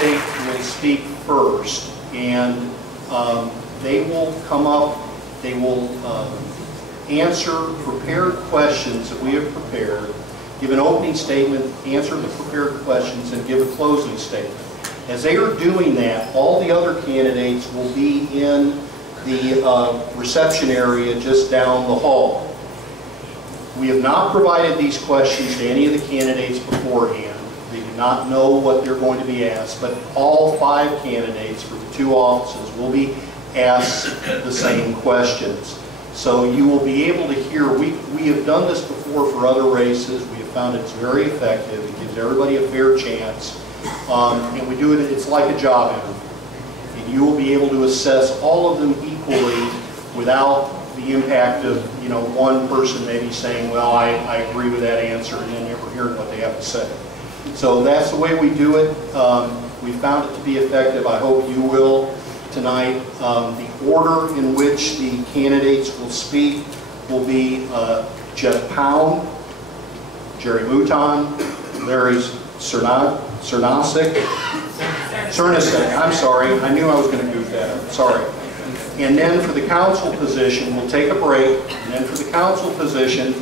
candidate will speak first, and they will come up, they will answer prepared questions that we have prepared, give an opening statement, answer the prepared questions, and give a closing statement. As they are doing that, all the other candidates will be in the reception area just down the hall. We have not provided these questions to any of the candidates beforehand. They do not know what they're going to be asked, but all 5 candidates for the 2 offices will be asked the same questions. So you will be able to hear, we have done this before for other races. We have found it's very effective. It gives everybody a fair chance. And we do it, it's like a job interview. And you will be able to assess all of them equally without the impact of, one person maybe saying, well, I agree with that answer, and then never hearing what they have to say. So that's the way we do it. We found it to be effective. I hope you will tonight. The order in which the candidates will speak will be Jeff Pound, Jerry Mouton, Larry Cernasek, I'm sorry, I knew I was going to goof that up, sorry. And then for the council position, we'll take a break, and then for the council position,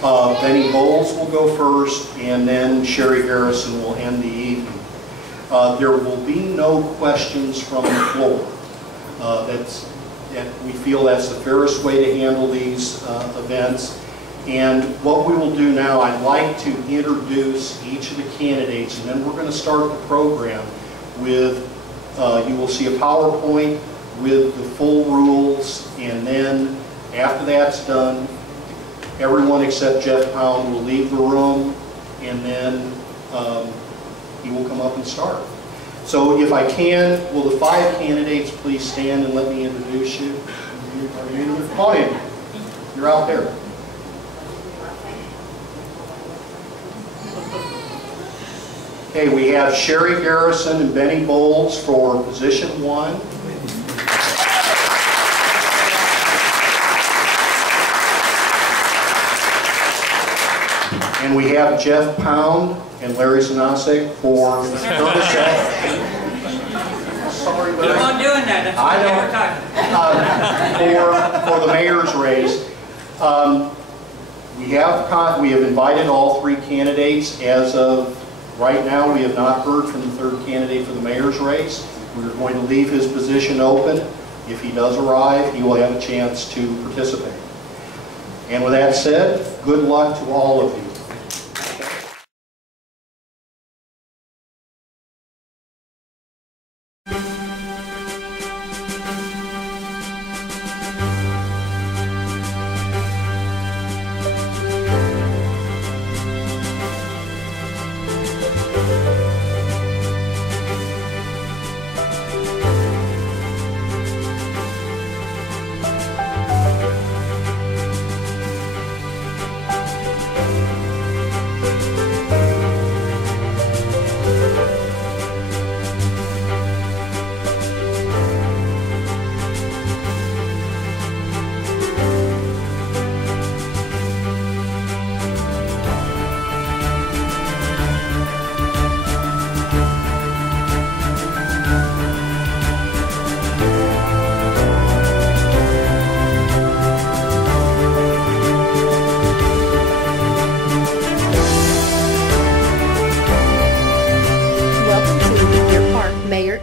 Benny Bowles will go first, and then Sherry Harrison will end the evening. There will be no questions from the floor. We feel that's the fairest way to handle these events. And what we will do now, I'd like to introduce each of the candidates, and then we're going to start the program with, you will see a PowerPoint with the full rules, and then after that's done, everyone except Jeff Pound will leave the room, and then he will come up and start. So if I can, will the 5 candidates please stand and let me introduce you? Come on in. You're out there. Okay, we have Sherry Garrison and Benny Bowles for position 1. And we have Jeff Pound and Larry Cernasek for service. Sorry, but I'm not doing that. That's what for the mayor's race. We have invited all 3 candidates. As of right now, we have not heard from the 3rd candidate for the mayor's race. We're going to leave his position open. If he does arrive, he will have a chance to participate. And with that said, good luck to all of you.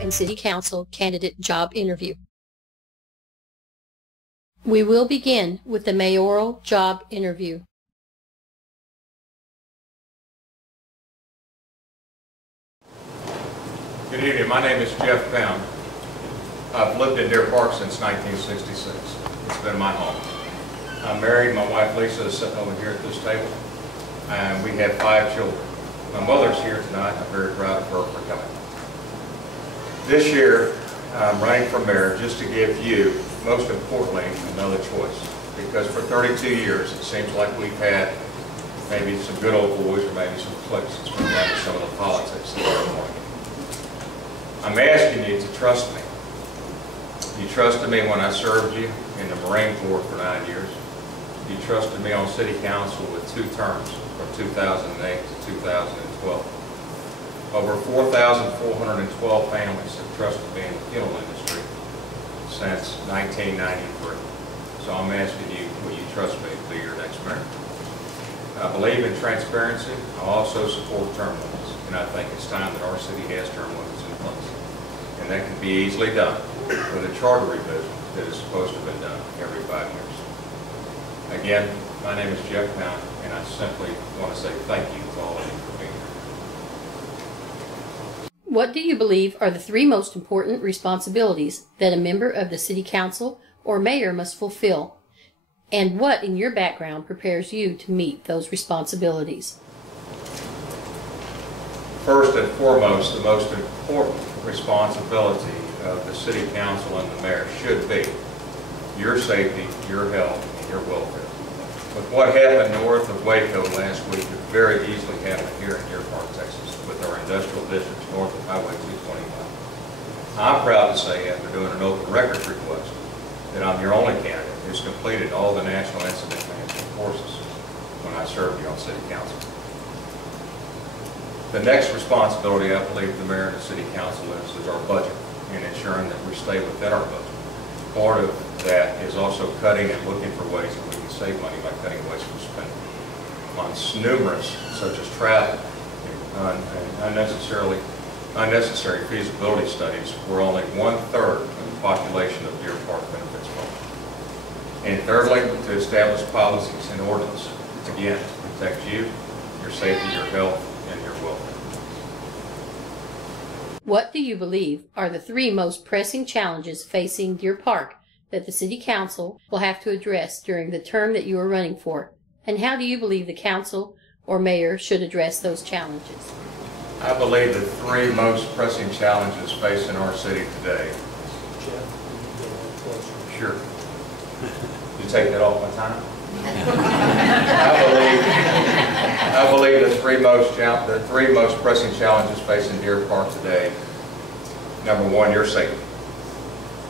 City Council candidate job interview. We will begin with the mayoral job interview. Good evening. My name is Jeff Pound. I've lived in Deer Park since 1966. It's been my home. I'm married. My wife Lisa is sitting over here at this table, and we have 5 children. My mother's here tonight. I'm very proud of her for coming. This year, I'm running for mayor just to give you, most importantly, another choice. Because for 32 years, it seems like we've had maybe some good old boys or maybe some clicks. It's been like some of the politics that are going. I'm asking you to trust me. You trusted me when I served you in the Marine Corps for 9 years. You trusted me on City Council with 2 terms, from 2008 to 2012. Over 4,412 families have trusted me in the funeral industry since 1993. So I'm asking you, will you trust me to be your next mayor? I believe in transparency. I also support term limits, and I think it's time that our city has term limits in place. And that can be easily done with a charter revision that is supposed to have been done every 5 years. Again, my name is Jeff Pound, and I simply want to say thank you to all of you for being here. What do you believe are the 3 most important responsibilities that a member of the City Council or mayor must fulfill? And what in your background prepares you to meet those responsibilities? First and foremost, the most important responsibility of the City Council and the mayor should be your safety, your health, and your welfare. With what happened north of Waco last week, it very easily happened here in Deer Park, Texas, with our industrial districts north of Highway 225. I'm proud to say, after doing an open records request, that I'm your only candidate who's completed all the National Incident Management courses when I served you on City Council. The next responsibility I believe the mayor and the City Council is our budget and ensuring that we stay within our budget. Part of that is also cutting and looking for ways that we can save money by cutting wasteful spending on numerous, such as travel and unnecessary feasibility studies, where only 1/3 of the population of Deer Park benefits from. And thirdly, to establish policies and ordinances, again, to protect you, your safety, your health, and your welfare. What do you believe are the 3 most pressing challenges facing Deer Park that the City Council will have to address during the term that you are running for? And how do you believe the council or mayor should address those challenges? I believe the 3 most pressing challenges facing our city today. Sure. You take that off my time? I believe the three most pressing challenges facing Deer Park today. Number 1, your safety.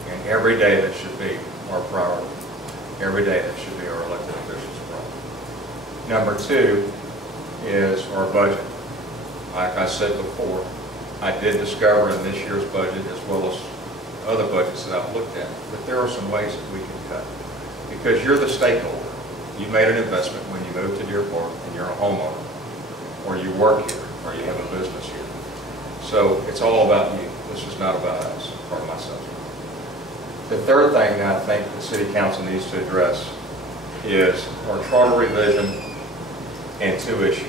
And every day that should be our priority. Every day that should be our elected officials' priority. Number 2 is our budget. Like I said before, I did discover in this year's budget, as well as other budgets that I've looked at, that there are some ways that we can cut. Because you're the stakeholder. You made an investment when you moved to Deer Park and you're a homeowner, or you work here, or you have a business here. So it's all about you. This is not about us, or myself. The third thing that I think the City Council needs to address is our charter revision and 2 issues.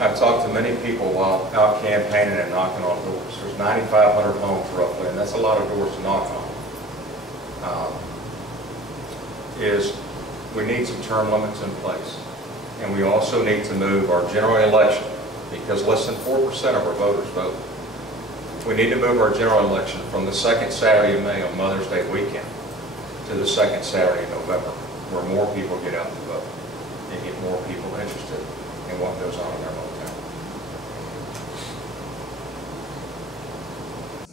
I've talked to many people while out campaigning and knocking on doors. There's 9,500 homes roughly, and that's a lot of doors to knock on. We need some term limits in place. And we also need to move our general election, because less than 4% of our voters vote. We need to move our general election from the 2nd Saturday of May on Mother's Day weekend to the 2nd Saturday of November, where more people get out to vote and get more people interested in what goes on in their hometown.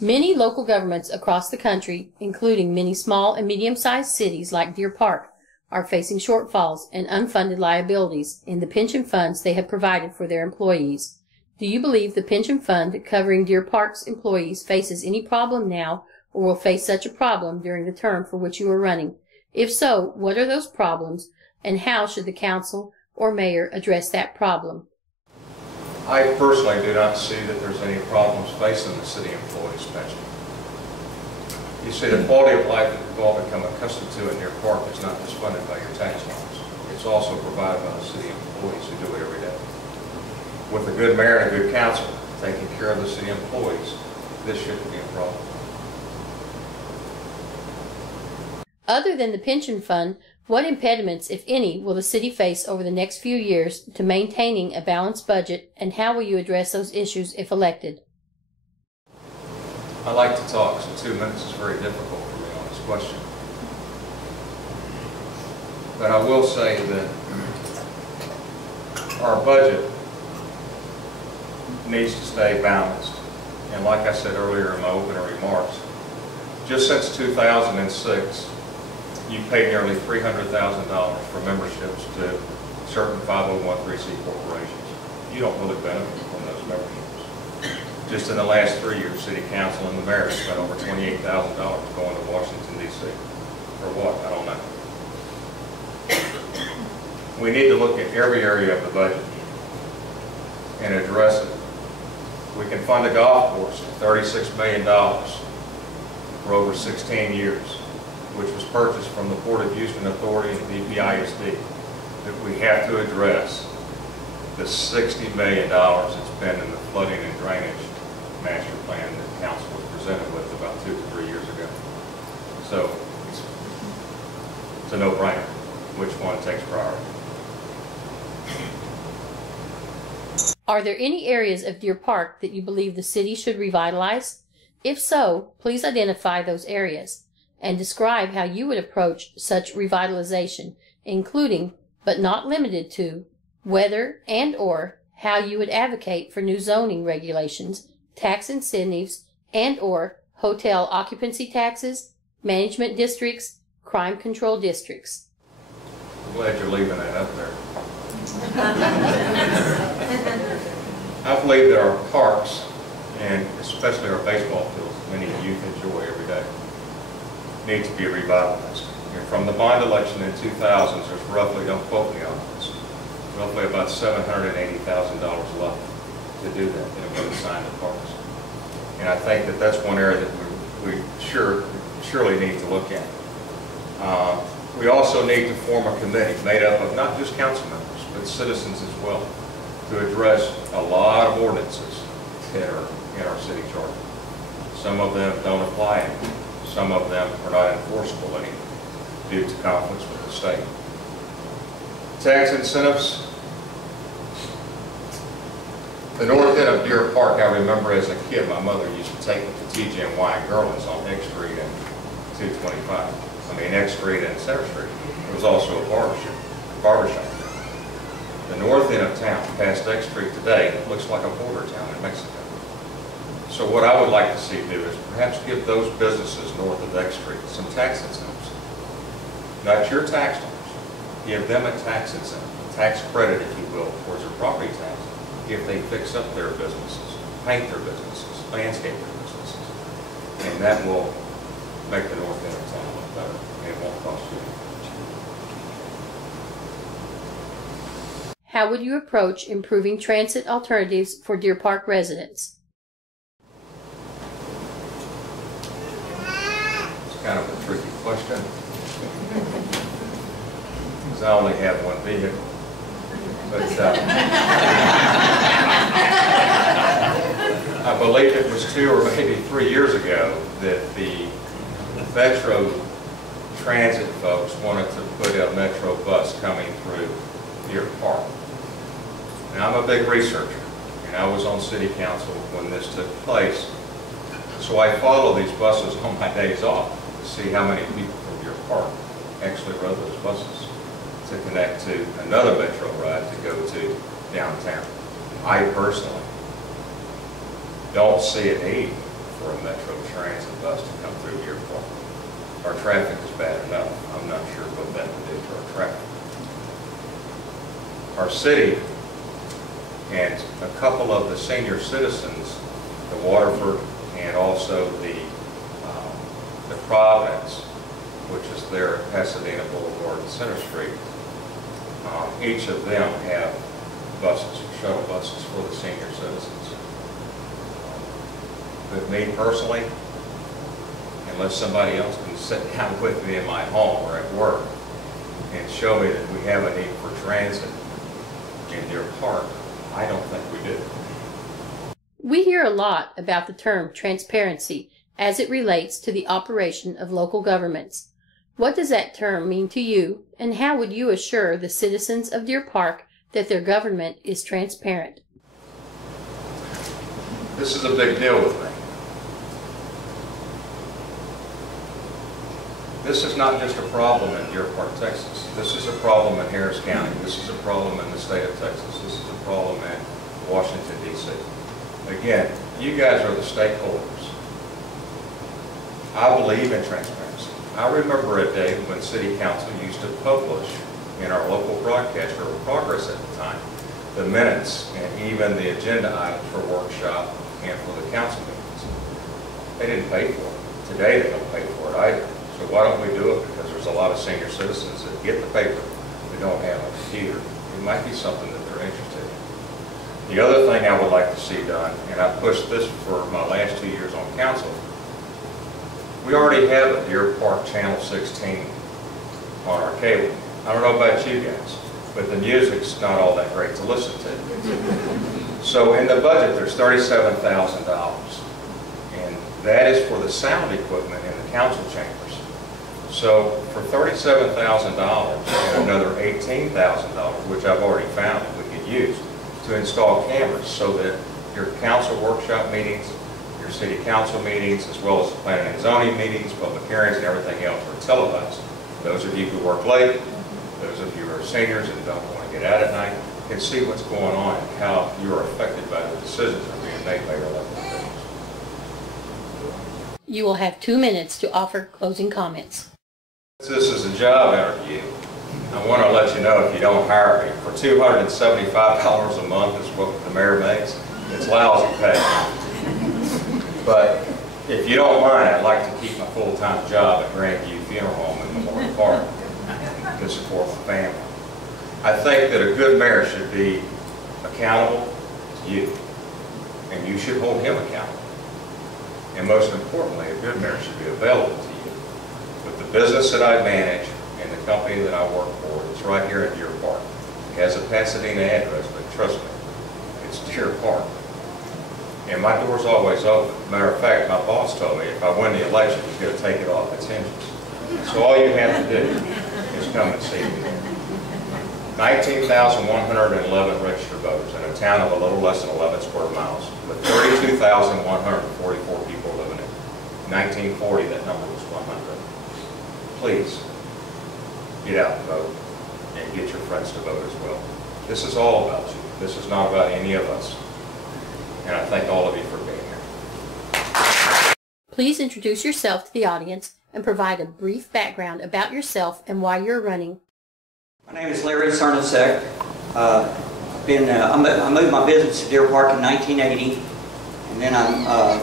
Many local governments across the country, including many small and medium-sized cities like Deer Park, are facing shortfalls and unfunded liabilities in the pension funds they have provided for their employees. Do you believe the pension fund covering Deer Park's employees faces any problem now or will face such a problem during the term for which you are running? If so, what are those problems and how should the council or mayor address that problem? I personally do not see that there's any problems facing the city employees' pension. You see, the quality of life that we've all become accustomed to in Deer Park is not just funded by your tax dollars. It's also provided by the city employees who do it every day. With a good mayor and a good council taking care of the city employees, this shouldn't be a problem. Other than the pension fund, what impediments, if any, will the city face over the next few years to maintaining a balanced budget, and how will you address those issues if elected? I like to talk, so 2 minutes is very difficult for me on this question. But I will say that our budget needs to stay balanced. And like I said earlier in my opening remarks, just since 2006, you paid nearly $300,000 for memberships to certain 501(c) corporations. You don't really benefit from those memberships. Just in the last 3 years, City Council and the mayor spent over $28,000 going to Washington, D.C. For what? I don't know. We need to look at every area of the budget and address it. We can fund a golf course for $36 million for over 16 years, which was purchased from the Port of Houston Authority and DPISD. That we have to address the $60 million that's been in the flooding and drainage master plan that council was presented with about 2 to 3 years ago. So it's a no-brainer which one takes priority. Are there any areas of Deer Park that you believe the city should revitalize? If so, please identify those areas and describe how you would approach such revitalization, including, but not limited to, whether and/or how you would advocate for new zoning regulations, tax incentives, and/or hotel occupancy taxes, management districts, crime control districts. I'm glad you're leaving that up there. I believe that our parks, and especially our baseball fields, many youth enjoy every day, need to be revitalized. And from the bond election in 2000, there's roughly, don't quote me on this, roughly about $780,000 left to do that in a assigned to parks. And I think that that's one area that we surely need to look at. We also need to form a committee made up of not just council members, but citizens as well, to address a lot of ordinances that are in our city charter. Some of them don't apply anymore. Some of them are not enforceable anymore due to conflicts with the state. Tax incentives. The north end of Deer Park, I remember as a kid, my mother used to take me to TGNY Girls on X Street and 225. X Street and Center Street. There was also a barbershop there. The north end of town, past X Street today, looks like a border town in Mexico. So what I would like to see do is perhaps give those businesses north of X Street some tax incentives. Not your tax dollars. Give them a tax incentive, a tax credit, if you will, towards their property tax if they fix up their businesses, paint their businesses, landscape their businesses. And that will make the north end of town look better, and it won't cost you anything. How would you approach improving transit alternatives for Deer Park residents? It's kind of a tricky question, because I only have one vehicle. But I believe it was 2 or maybe 3 years ago that the Metro Transit folks wanted to put a Metro bus coming through Deer Park. Now, I'm a big researcher, and I was on City Council when this took place, so I follow these buses on my days off to see how many people from Deer Park actually rode those buses to connect to another Metro ride to go to downtown. I personally don't see a need for a Metro Transit bus to come through Deer Park. Our traffic is bad enough. I'm not sure what that would do to our traffic. Our city and a couple of the senior citizens, the Waterford and also the Providence, which is there at Pasadena Boulevard and Center Street, each of them have buses, shuttle buses for the senior citizens. But me personally, unless somebody else can sit down with me in my home or at work and show me that we have a need for transit in Deer Park, I don't think we do. We hear a lot about the term transparency as it relates to the operation of local governments. What does that term mean to you, and how would you assure the citizens of Deer Park that their government is transparent? This is a big deal with me. This is not just a problem in Deer Park, Texas. This is a problem in Harris County. This is a problem in the state of Texas. This is a problem in Washington, D.C. Again, you guys are the stakeholders. I believe in transparency. I remember a day when City Council used to publish in our local broadcaster, or Progress at the time, the minutes and even the agenda items for workshop and for the council meetings. They didn't pay for it. Today they don't pay for it either. So why don't we do it? Because there's a lot of senior citizens that get the paper that don't have a computer. It might be something that they're interested in. The other thing I would like to see done, and I pushed this for my last 2 years on council, we already have a Deer Park Channel 16 on our cable. I don't know about you guys, but the music's not all that great to listen to. So in the budget, there's $37,000. And that is for the sound equipment in the council chambers. So for $37,000 and another $18,000, which I've already found that we could use, to install cameras so that your council workshop meetings, your city council meetings, as well as the planning and zoning meetings, public hearings, and everything else are televised. Those of you who work late, those of you who are seniors and don't want to get out at night, can see what's going on and how you are affected by the decisions that are being made by your elected officials. You will have 2 minutes to offer closing comments. This is a job interview. I want to let you know, if you don't hire me, for $275 a month is what the mayor makes. It's lousy pay. But if you don't mind, I'd like to keep my full-time job at Grandview Funeral Home in Memorial Park to support my family. I think that a good mayor should be accountable to you, and you should hold him accountable. And most importantly, a good mayor should be available to you. With the business that I manage and the company that I work for, it's right here in Deer Park. It has a Pasadena address, but trust me, it's Deer Park. And my door's always open. Matter of fact, my boss told me if I win the election, he's going to take it off its hinges. So all you have to do is come and see me. 19,111 registered voters in a town of a little less than 11 square miles, with 32,144 people living in it. 1940, that number was 100. Please, get out and vote, and get your friends to vote as well. This is all about you. This is not about any of us. And I thank all of you for being here. Please introduce yourself to the audience and provide a brief background about yourself and why you're running. My name is Larry Cernacek. I moved my business to Deer Park in 1980, and then I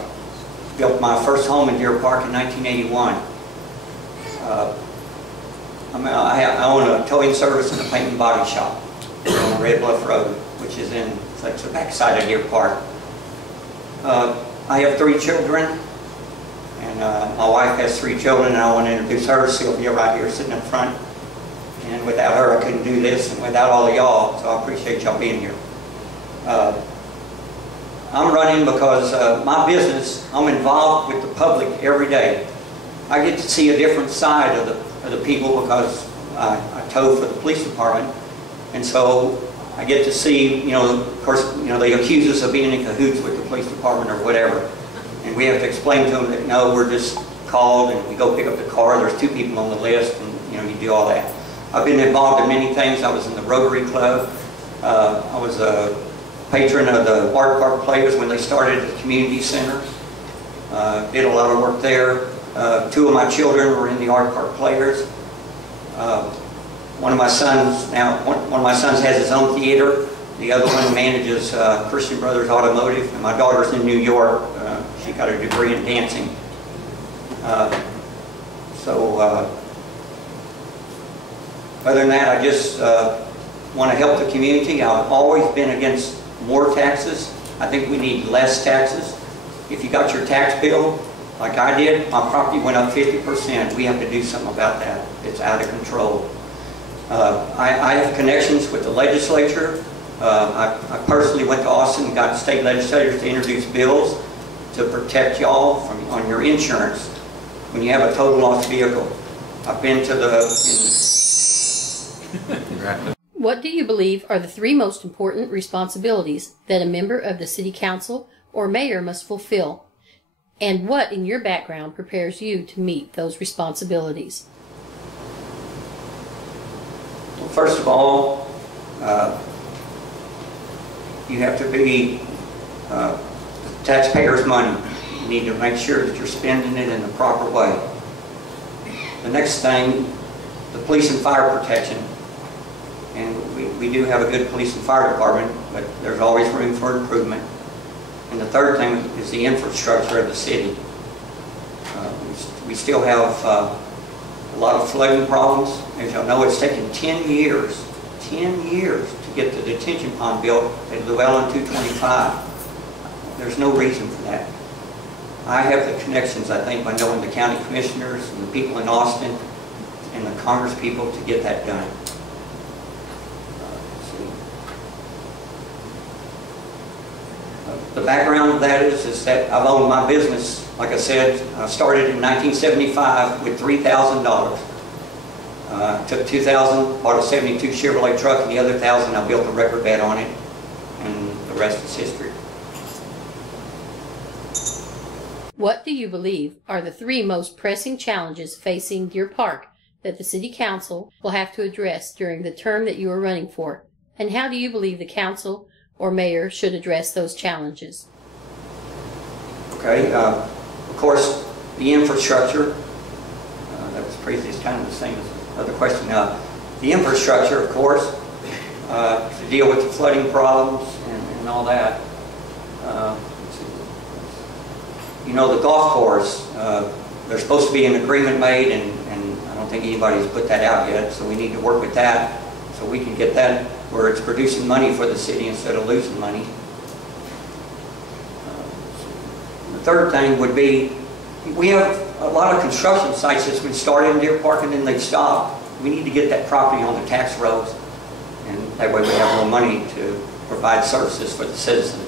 built my first home in Deer Park in 1981. I own a towing service and a paint and body shop on Red Bluff Road, which is in the backside of Deer Park. I have 3 children, and my wife has 3 children, and I want to introduce her, Sylvia, right here sitting in front. And without her, I couldn't do this, and without all of y'all, so I appreciate y'all being here. I'm running because my business, I'm involved with the public every day. I get to see a different side of the people because I tow for the police department, and so I get to see, of course, they accuse us of being in cahoots with the police department or whatever, and we have to explain to them that no, we're just called and we go pick up the car. There's 2 people on the list, and you do all that. I've been involved in many things. I was in the Rotary Club. I was a patron of the Art Park Players when they started at the community center. Did a lot of work there. 2 of my children were in the Art Park Players. One of my sons has his own theater. The other one manages Christian Brothers Automotive, and my daughter's in New York. She got a degree in dancing. Other than that, I just want to help the community. I've always been against more taxes. I think we need less taxes. If you got your tax bill, like I did, my property went up 50%. We have to do something about that. It's out of control. I have connections with the legislature. I personally went to Austin and got state legislators to introduce bills to protect y'all on your insurance when you have a total loss vehicle. I've been to What do you believe are the 3 most important responsibilities that a member of the City Council or Mayor must fulfill? And what in your background prepares you to meet those responsibilities? Well, first of all, you have to be the taxpayers' money. You need to make sure that you're spending it in the proper way. The next thing, the police and fire protection. And we do have a good police and fire department, but there's always room for improvement. And the third thing is the infrastructure of the city. We still have a lot of flooding problems. As y'all know, it's taken 10 years to get the detention pond built at Llewellyn 225. There's no reason for that. I have the connections, I think, by knowing the county commissioners and the people in Austin and the Congress people to get that done. The background of that is that I've owned my business, like I said, I started in 1975 with $3,000. Took $2,000, bought a '72 Chevrolet truck, and the other $1,000 I built a record bed on it, and the rest is history. What do you believe are the 3 most pressing challenges facing Deer Park that the City Council will have to address during the term that you are running for? And how do you believe the Council or Mayor should address those challenges? Okay, of course, the infrastructure, that was pretty, it's kind of the same as the other question. The infrastructure, of course, to deal with the flooding problems and all that. You know, the golf course, there's supposed to be an agreement made, and I don't think anybody's put that out yet, so we need to work with that so we can get that where it's producing money for the city instead of losing money. The third thing would be, we have a lot of construction sites that's been started in Deer Park and then they've stopped. We need to get that property on the tax rolls, and that way we have more money to provide services for the citizens.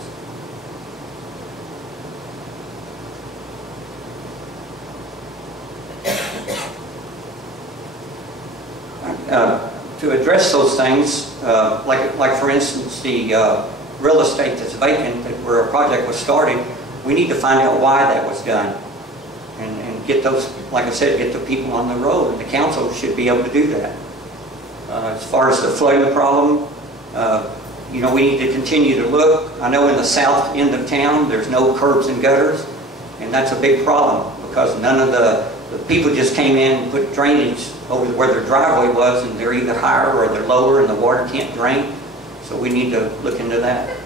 To address those things, like for instance the real estate that's vacant, where a project was started, we need to find out why that was done, and get those, like I said, get the people on the road. And the council should be able to do that. As far as the flooding problem, you know, we need to continue to look. I know in the south end of town there's no curbs and gutters, and that's a big problem because none of the people just came in and put drainage over where their driveway was, and they're either higher or they're lower and the water can't drain. So we need to look into that.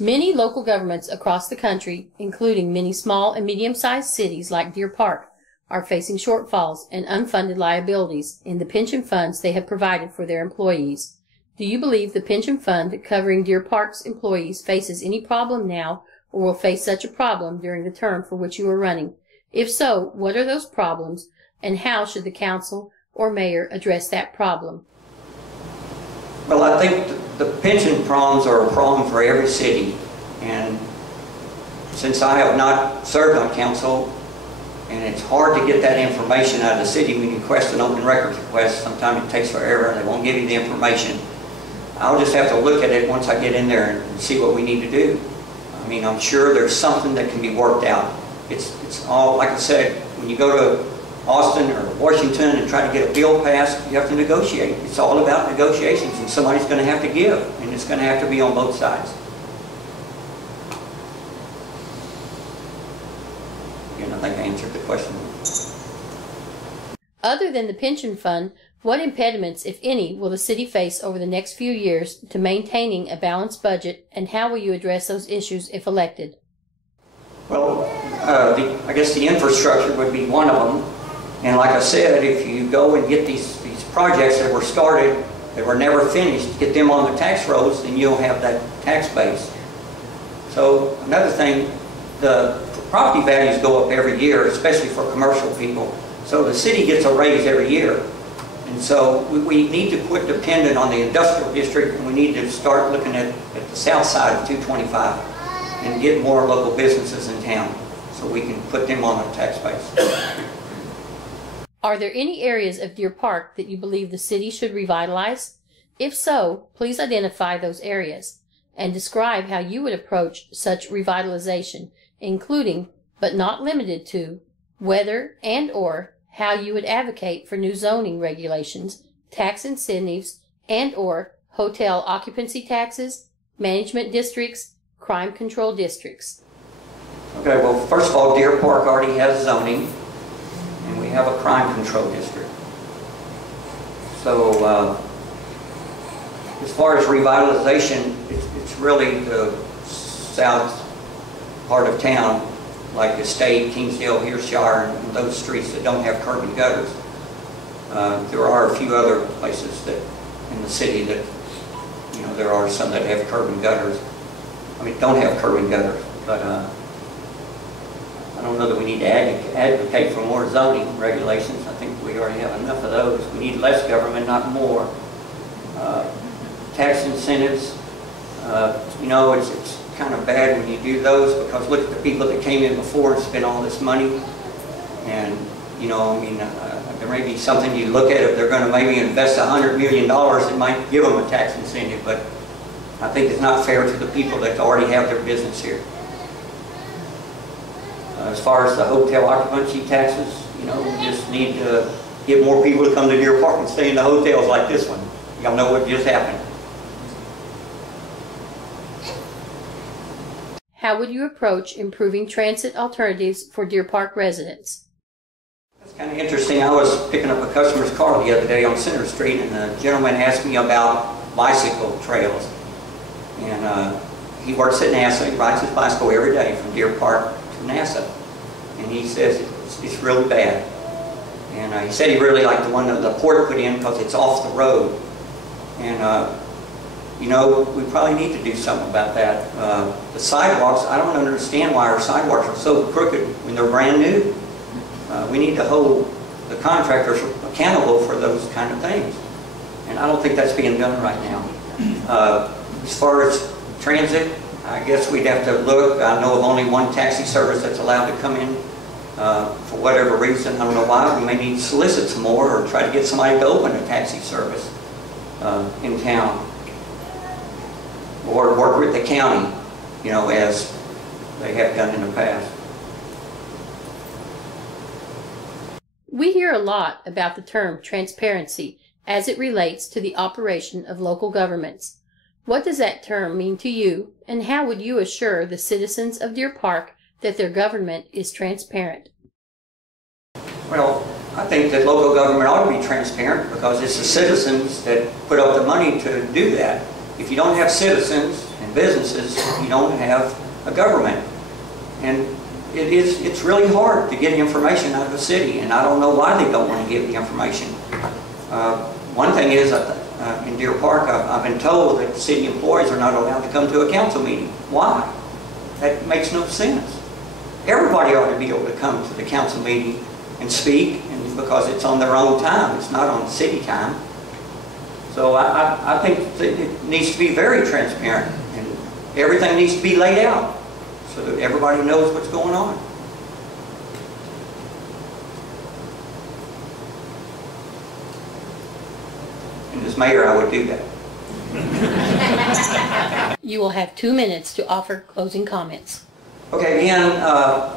Many local governments across the country, including many small and medium-sized cities like Deer Park, are facing shortfalls and unfunded liabilities in the pension funds they have provided for their employees. Do you believe the pension fund covering Deer Park's employees faces any problem now or will face such a problem during the term for which you are running? If so, what are those problems, and how should the council or mayor address that problem? Well, I think the pension problems are a problem for every city, and since I have not served on council, and it's hard to get that information out of the city when you request an open records request, sometimes it takes forever and they won't give you the information. I'll just have to look at it once I get in there and see what we need to do. I mean, I'm sure there's something that can be worked out. It's all, like I said, when you go to Austin or Washington and try to get a bill passed, you have to negotiate. It's all about negotiations, and somebody's going to have to give, and it's going to have to be on both sides. And I think I answered the question. Other than the pension fund, what impediments, if any, will the city face over the next few years to maintaining a balanced budget, and how will you address those issues if elected? Well, I guess the infrastructure would be one of them. And like I said, if you go and get these projects that were started, that were never finished, get them on the tax rolls, then you'll have that tax base. So another thing, the property values go up every year, especially for commercial people. So the city gets a raise every year. And so we need to quit dependent on the industrial district, and we need to start looking at the south side of 225 and get more local businesses in town so we can put them on the tax base. Are there any areas of Deer Park that you believe the city should revitalize? If so, please identify those areas and describe how you would approach such revitalization, including, but not limited to, whether and/or how you would advocate for new zoning regulations, tax incentives, and/or hotel occupancy taxes, management districts, crime control districts. Okay, well, first of all, Deer Park already has zoning, and we have a crime control district. So As far as revitalization, it's really the south part of town, like Estate, Kingsdale, Hearshire, and those streets that don't have curb and gutters. There are a few other places that in the city that, you know, there are some that have curb and gutters. I mean, don't have curb and gutters, but I don't know that we need to advocate for more zoning regulations. I think we already have enough of those. We need less government, not more. Tax incentives, you know, it's kind of bad when you do those, because look at the people that came in before and spent all this money. And, you know, I mean, there may be something you look at. If they're going to maybe invest $100 million, it might give them a tax incentive, but I think it's not fair to the people that already have their business here. As far as the hotel occupancy taxes, you know, we just need to get more people to come to Deer Park and stay in the hotels like this one. Y'all know what just happened. How would you approach improving transit alternatives for Deer Park residents? That's kind of interesting. I was picking up a customer's car the other day on Center Street, and the gentleman asked me about bicycle trails. And he works at NASA. He rides his bicycle every day from Deer Park to NASA. And he says it's really bad. And he said he really liked the one that the port put in because it's off the road. And you know, we probably need to do something about that. The sidewalks, I don't understand why our sidewalks are so crooked when they're brand new. We need to hold the contractors accountable for those kind of things. And I don't think that's being done right now. As far as transit, I guess we'd have to look. I know of only one taxi service that's allowed to come in for whatever reason. I don't know why. We may need to solicit some more or try to get somebody to open a taxi service in town. Or work with the county, you know, as they have done in the past. We hear a lot about the term transparency as it relates to the operation of local governments. What does that term mean to you, and how would you assure the citizens of Deer Park that their government is transparent? Well, I think that local government ought to be transparent because it's the citizens that put up the money to do that. If you don't have citizens and businesses, you don't have a government. And it's really hard to get information out of the city, and I don't know why they don't want to give the information. One thing is, in Deer Park, I've been told that city employees are not allowed to come to a council meeting. Why? That makes no sense. Everybody ought to be able to come to the council meeting and speak, and because it's on their own time, it's not on city time. So I think that it needs to be very transparent, and everything needs to be laid out so that everybody knows what's going on. And as mayor, I would do that. You will have 2 minutes to offer closing comments. Okay, again,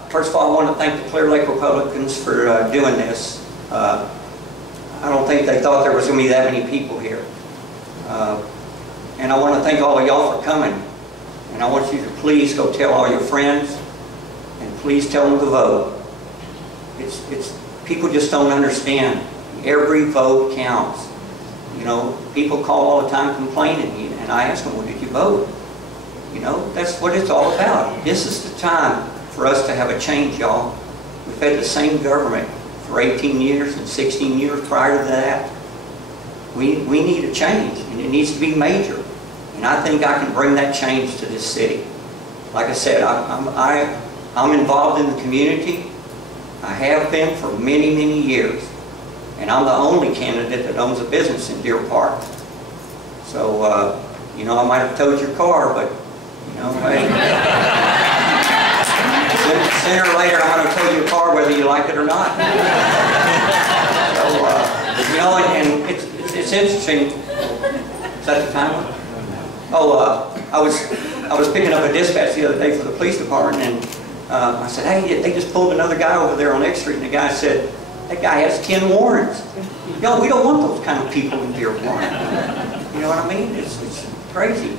first of all, I want to thank the Clear Lake Republicans for doing this. I don't think they thought there was going to be that many people here. And I want to thank all of y'all for coming. And I want you to please go tell all your friends, and please tell them to vote. People just don't understand. Every vote counts. You know, people call all the time complaining, and I ask them, well, did you vote? You know, that's what it's all about. This is the time for us to have a change, y'all. We've had the same government for 18 years and 16 years prior to that. We need a change, and it needs to be major. And I think I can bring that change to this city. Like I said, I'm involved in the community. I have been for many, many years. And I'm the only candidate that owns a business in Deer Park. So, you know, I might have towed your car, but, you know, hey. Sooner or later, I'm going to tow your car whether you like it or not. So, you know, and it's interesting. Is that the time? Oh, I was picking up a dispatch the other day for the police department, and I said, hey, they just pulled another guy over there on X Street, and the guy said, that guy has 10 warrants. You know, we don't want those kind of people in Deer Park. You know what I mean? It's crazy.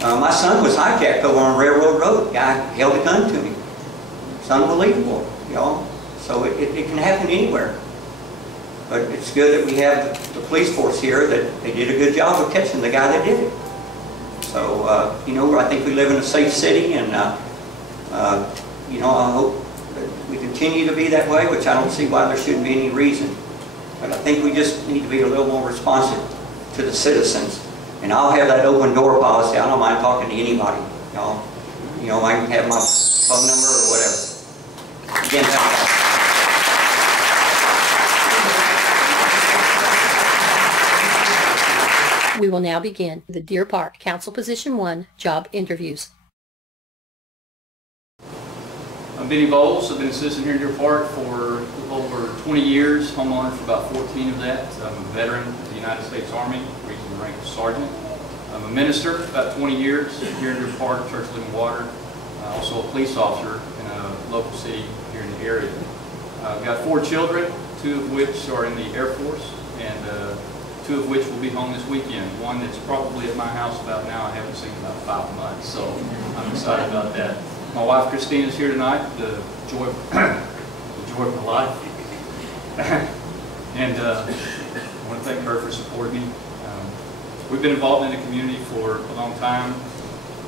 My son was hijacked over on Railroad Road. The guy held a gun to me. It's unbelievable, y'all. So it can happen anywhere. But it's good that we have the police force here, that they did a good job of catching the guy that did it. So, you know, I think we live in a safe city, and, you know, I hope that we continue to be that way, which I don't see why there shouldn't be any reason. But I think we just need to be a little more responsive to the citizens. And I'll have that open door policy. I don't mind talking to anybody. You know, I can have my phone number or whatever. Again, thank you. We will now begin the Deer Park Council Position 1 job interviews. I'm Benny Bowles. I've been a citizen here in Deer Park for over 20 years, homeowner for about 14 of that. I'm a veteran of the United States Army, reaching the rank of sergeant. I'm a minister, about 20 years here in Deer Park, Church of Living Water. Also a police officer in a local city here in the area. I've got 4 children, 2 of which are in the Air Force, and 2 of which will be home this weekend. One that's probably at my house about now. I haven't seen in about 5 months, so I'm excited about that. My wife Christine is here tonight, the joy of my life. And I want to thank her for supporting me. We've been involved in the community for a long time,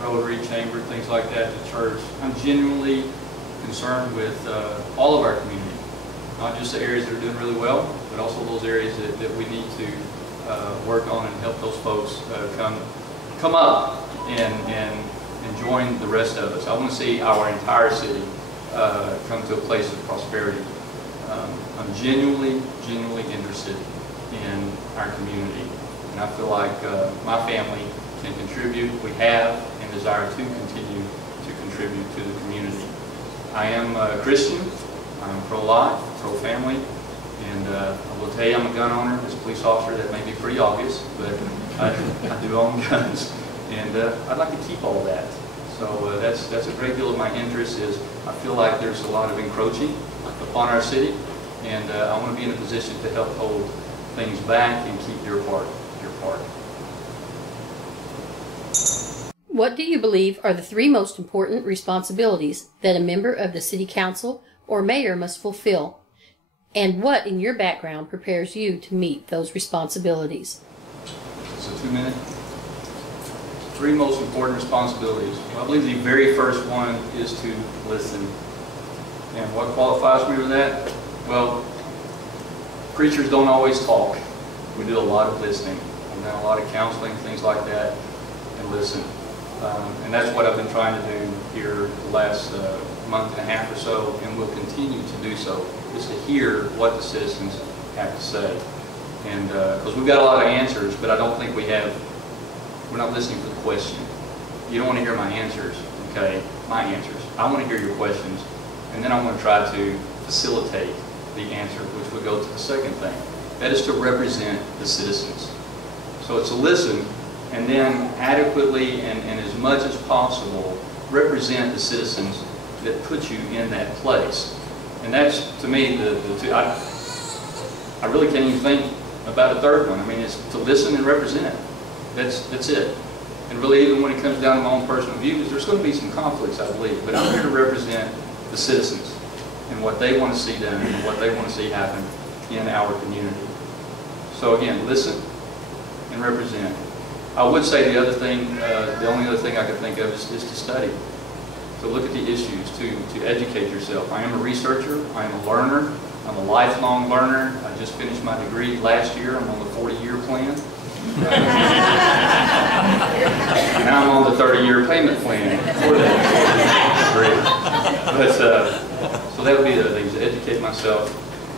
Rotary, Chamber, things like that, the church. I'm genuinely concerned with all of our community, not just the areas that are doing really well, but also those areas that we need to work on and help those folks come up and join the rest of us. I want to see our entire city come to a place of prosperity. I'm genuinely interested in our community, and I feel like my family can contribute. We have and desire to continue to contribute to the community. I am a Christian. I'm pro-life, pro-family. And I will tell you, I'm a gun owner. As a police officer, that may be pretty obvious, but I do own guns, and I'd like to keep all that. So that's a great deal of my interest. Is I feel like there's a lot of encroaching upon our city, and I want to be in a position to help hold things back and keep Deer Park. What do you believe are the 3 most important responsibilities that a member of the City Council or Mayor must fulfill? And what in your background prepares you to meet those responsibilities? So 2 minutes. 3 most important responsibilities. Well, I believe the very first one is to listen. And what qualifies me for that? Well, preachers don't always talk. We do a lot of listening. We've done a lot of counseling, things like that, and listen. And that's what I've been trying to do here the last month and a half or so, and will continue to do so, is to hear what the citizens have to say. And because we've got a lot of answers, but I don't think we're not listening for the question. You don't want to hear my answers, okay? My answers. I want to hear your questions, and then I want to try to facilitate the answer, which would go to the second thing. That is to represent the citizens. So it's to listen, and then adequately and as much as possible represent the citizens that put you in that place. And that's, to me, the two. I really can't even think about a third one. I mean, it's to listen and represent. That's it. And really, even when it comes down to my own personal views, there's going to be some conflicts, I believe. But I'm here to represent the citizens and what they want to see done and what they want to see happen in our community. So again, listen and represent. I would say the other thing, the only other thing I could think of is to study. To look at the issues, to educate yourself. I am a researcher, I am a learner, I'm a lifelong learner. I just finished my degree last year. I'm on the 40-year plan. Now I'm on the 30-year payment plan for that degree. But, so that would be the other things, to educate myself,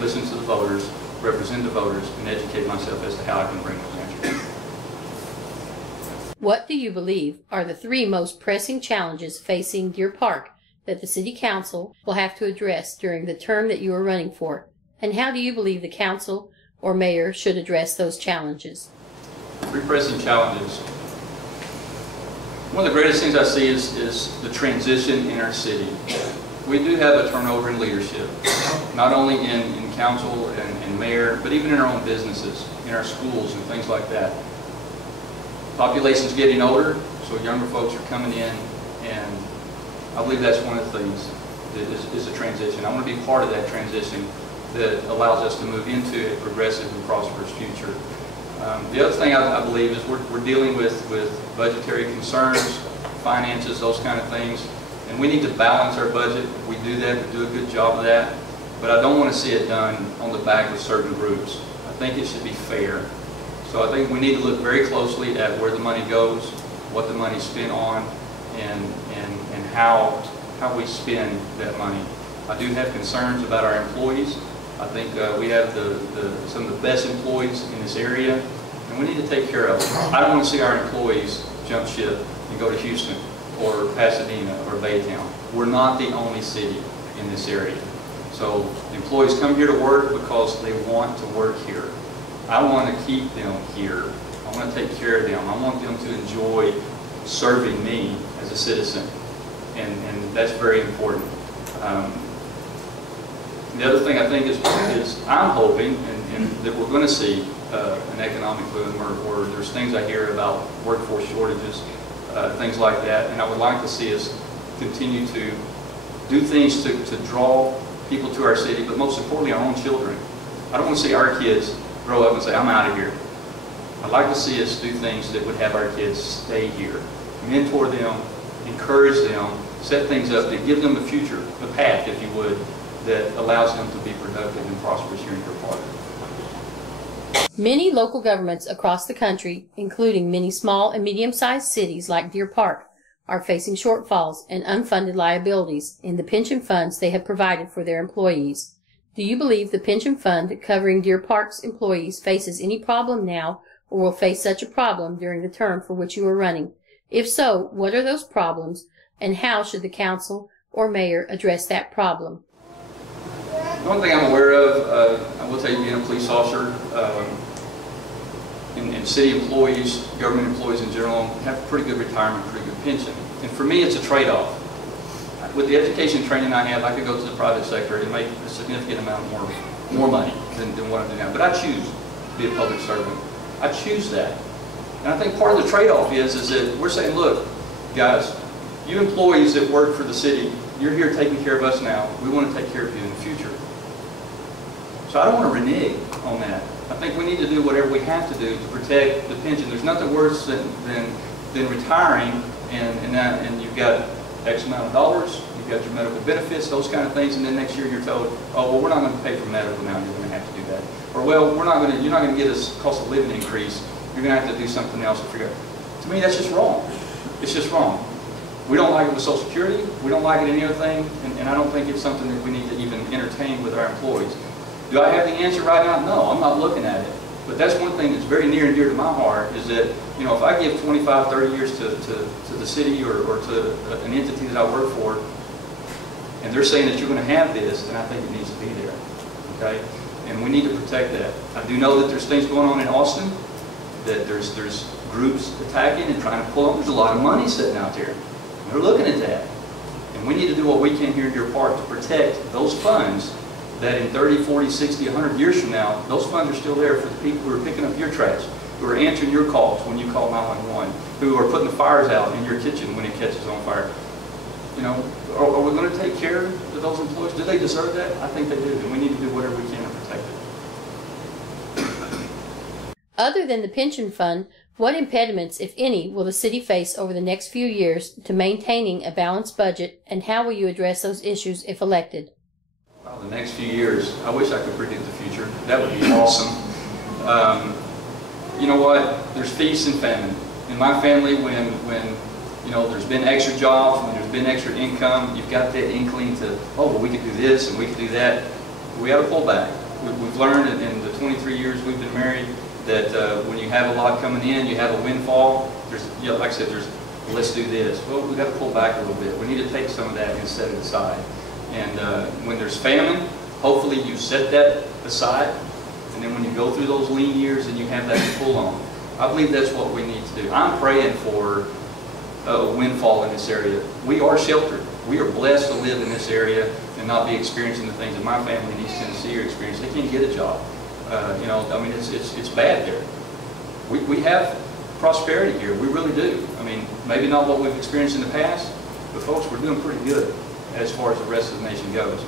listen to the voters, represent the voters, and educate myself as to how I can bring those answers. What do you believe are the 3 most pressing challenges facing Deer Park that the City Council will have to address during the term that you are running for? And how do you believe the Council or Mayor should address those challenges? 3 pressing challenges. One of the greatest things I see is the transition in our city. We do have a turnover in leadership, not only in council and mayor, but even in our own businesses, in our schools and things like that. Population's getting older, so younger folks are coming in, and I believe that's one of the things that is a transition. I want to be part of that transition that allows us to move into a progressive and prosperous future. The other thing I believe is we're dealing with budgetary concerns, finances, those kind of things, and we need to balance our budget. If we do that, we do a good job of that, but I don't want to see it done on the back of certain groups. I think it should be fair. So I think we need to look very closely at where the money goes, what the money's spent on, and how we spend that money. I do have concerns about our employees. I think we have some of the best employees in this area, and we need to take care of them. I don't want to see our employees jump ship and go to Houston or Pasadena or Baytown. We're not the only city in this area. So employees come here to work because they want to work here. I want to keep them here. I want to take care of them. I want them to enjoy serving me as a citizen, and that's very important. The other thing I think is I'm hoping and that we're going to see an economic boom, or there's things I hear about workforce shortages, things like that, and I would like to see us continue to do things to draw people to our city, but most importantly our own children. I don't want to see our kids grow up and say, I'm out of here. I'd like to see us do things that would have our kids stay here, mentor them, encourage them, set things up that give them a future, a path, if you would, that allows them to be productive and prosperous here in your park. Many local governments across the country, including many small and medium-sized cities like Deer Park, are facing shortfalls and unfunded liabilities in the pension funds they have provided for their employees. Do you believe the pension fund covering Deer Park's employees faces any problem now or will face such a problem during the term for which you are running? If so, what are those problems, and how should the council or mayor address that problem? One thing I'm aware of, I will tell you, being a police officer, and city employees, government employees in general, have pretty good retirement, pretty good pension. And for me, it's a trade-off. With the education and training I have, I could go to the private sector and make a significant amount more money than what I'm doing now. But I choose to be a public servant. I choose that. And I think part of the trade-off is that we're saying, look, guys, you employees that work for the city, you're here taking care of us now. We want to take care of you in the future. So I don't want to renege on that. I think we need to do whatever we have to do to protect the pension. There's nothing worse than retiring and you've got X amount of dollars, you've got your medical benefits, those kind of things, and then next year you're told, oh, well, we're not going to pay for medical now, you're going to have to do that. Or, well, you're not going to get us cost of living increase, you're going to have to do something else to figure out. To me, that's just wrong. It's just wrong. We don't like it with Social Security, we don't like it in any other thing, and I don't think it's something that we need to even entertain with our employees. Do I have the answer right now? No, I'm not looking at it. But that's one thing that's very near and dear to my heart, is that, you know, if I give 25, 30 years to the city or to an entity that I work for, and they're saying that you're going to have this, then I think it needs to be there. Okay? And we need to protect that. I do know that there's things going on in Austin, that there's groups attacking and trying to pull up. There's a lot of money sitting out there. They're looking at that. And we need to do what we can here in Deer Park to protect those funds that in 30, 40, 60, 100 years from now, those funds are still there for the people who are picking up your trash, who are answering your calls when you call 911, who are putting the fires out in your kitchen when it catches on fire. You know, are we going to take care of those employees? Do they deserve that? I think they do, and we need to do whatever we can to protect it. Other than the pension fund, what impediments, if any, will the city face over the next few years to maintaining a balanced budget, and how will you address those issues if elected? Well, the next few years, I wish I could predict the future. That would be awesome. You know what? There's feast and famine. In my family, when you know there's been extra jobs, when there's been extra income, you've got that inkling to, oh, well, we could do this and we could do that. We have to pull back. We've learned in the 23 years we've been married that when you have a lot coming in, you have a windfall. There's, you know, like I said, there's, let's do this. Well, we've got to pull back a little bit. We need to take some of that and set it aside. And when there's famine, hopefully you set that aside, and then when you go through those lean years and you have that to pull on. I believe that's what we need to do. I'm praying for a windfall in this area. We are sheltered. We are blessed to live in this area and not be experiencing the things that my family in East Tennessee are experiencing. They can't get a job. You know, I mean, it's bad there. We have prosperity here. We really do. I mean, maybe not what we've experienced in the past, but folks, we're doing pretty good as far as the rest of the nation goes.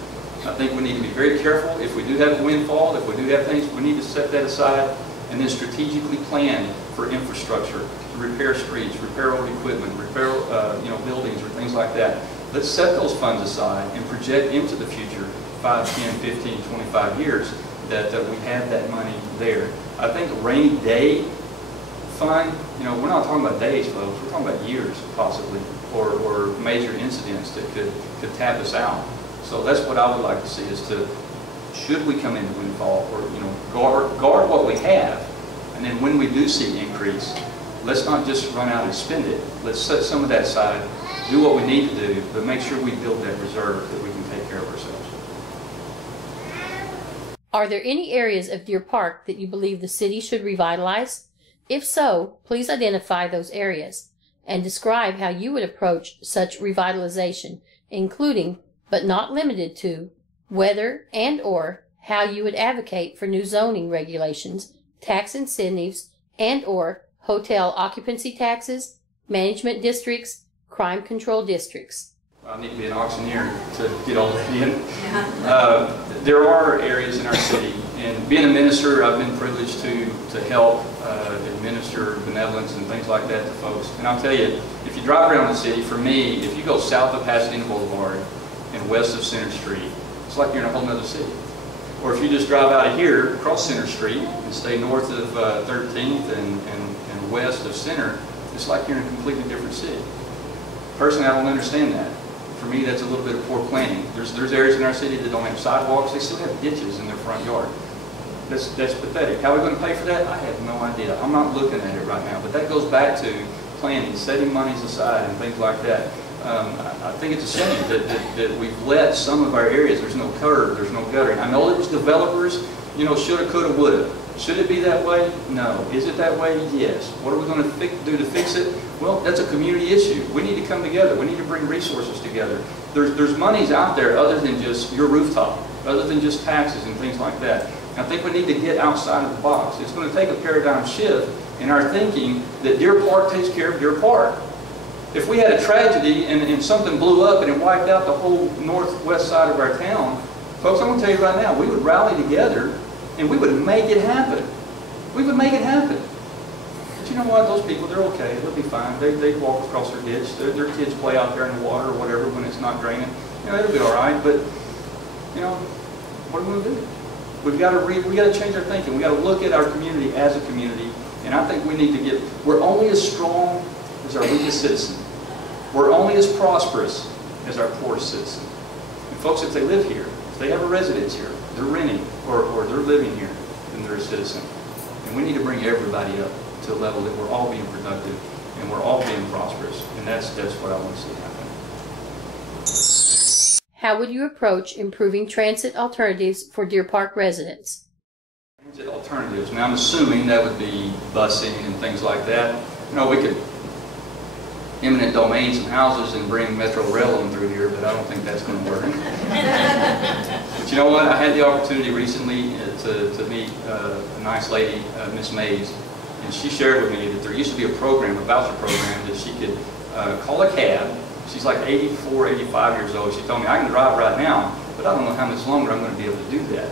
I think we need to be very careful. If we do have a windfall, if we do have things, we need to set that aside and then strategically plan for infrastructure, to repair streets, repair old equipment, repair buildings or things like that. Let's set those funds aside and project into the future 5, 10, 15, 25 years that we have that money there. I think a rainy day fund, we're not talking about days, folks. We're talking about years, possibly, or major incidents that could tap us out. So that's what I would like to see is to, should we come into windfall, or guard what we have, and then when we do see increase, let's not just run out and spend it. Let's set some of that aside, do what we need to do, but make sure we build that reserve that we can take care of ourselves. Are there any areas of Deer Park that you believe the city should revitalize? If so, please identify those areas and describe how you would approach such revitalization, including, but not limited to, whether and/or how you would advocate for new zoning regulations, tax incentives, and/or hotel occupancy taxes, management districts, crime control districts. I need to be an auctioneer to get all that in. There are areas in our city, and being a minister, I've been privileged to help administer benevolence and things like that to folks. And I'll tell you, if you drive around the city, for me, if you go south of Pasadena Boulevard and west of Center Street, it's like you're in a whole other city. Or if you just drive out of here, across Center Street, and stay north of 13th and west of Center, it's like you're in a completely different city. Personally, I don't understand that. For me, that's a little bit of poor planning. There's areas in our city that don't have sidewalks. They still have ditches in their front yard. That's pathetic. How are we going to pay for that? I have no idea. I'm not looking at it right now. But that goes back to planning, setting monies aside and things like that. I think it's a shame that we've let some of our areas, there's no curb, there's no guttering. I know there was developers, shoulda, coulda, woulda. Should it be that way? No. Is it that way? Yes. What are we going to do to fix it? Well, that's a community issue. We need to come together. We need to bring resources together. There's monies out there other than just your rooftop, other than just taxes and things like that. I think we need to get outside of the box. It's going to take a paradigm shift in our thinking that Deer Park takes care of Deer Park. If we had a tragedy and something blew up and it wiped out the whole northwest side of our town, folks, I'm going to tell you right now, we would rally together and we would make it happen. We would make it happen. But you know what? Those people, they're okay. They'll be fine. They walk across their ditch. Their kids play out there in the water or whatever when it's not draining. It'll be all right. But, what are we going to do? We've got to change our thinking. We've got to look at our community as a community. And I think we need to we're only as strong as our weakest citizen. We're only as prosperous as our poorest citizen. And folks, if they live here, if they have a residence here, they're renting or they're living here, then they're a citizen. And we need to bring everybody up to a level that we're all being productive and we're all being prosperous. And that's what I want to see happen. How would you approach improving transit alternatives for Deer Park residents? Transit alternatives. Now, I'm assuming that would be busing and things like that. We could eminent domain some houses and bring Metro Rail on through here, but I don't think that's going to work. But you know what? I had the opportunity recently to meet a nice lady, Miss Mays, and she shared with me that there used to be a program, a voucher program, that she could call a cab. She's like 84, 85 years old. She told me, I can drive right now, but I don't know how much longer I'm going to be able to do that.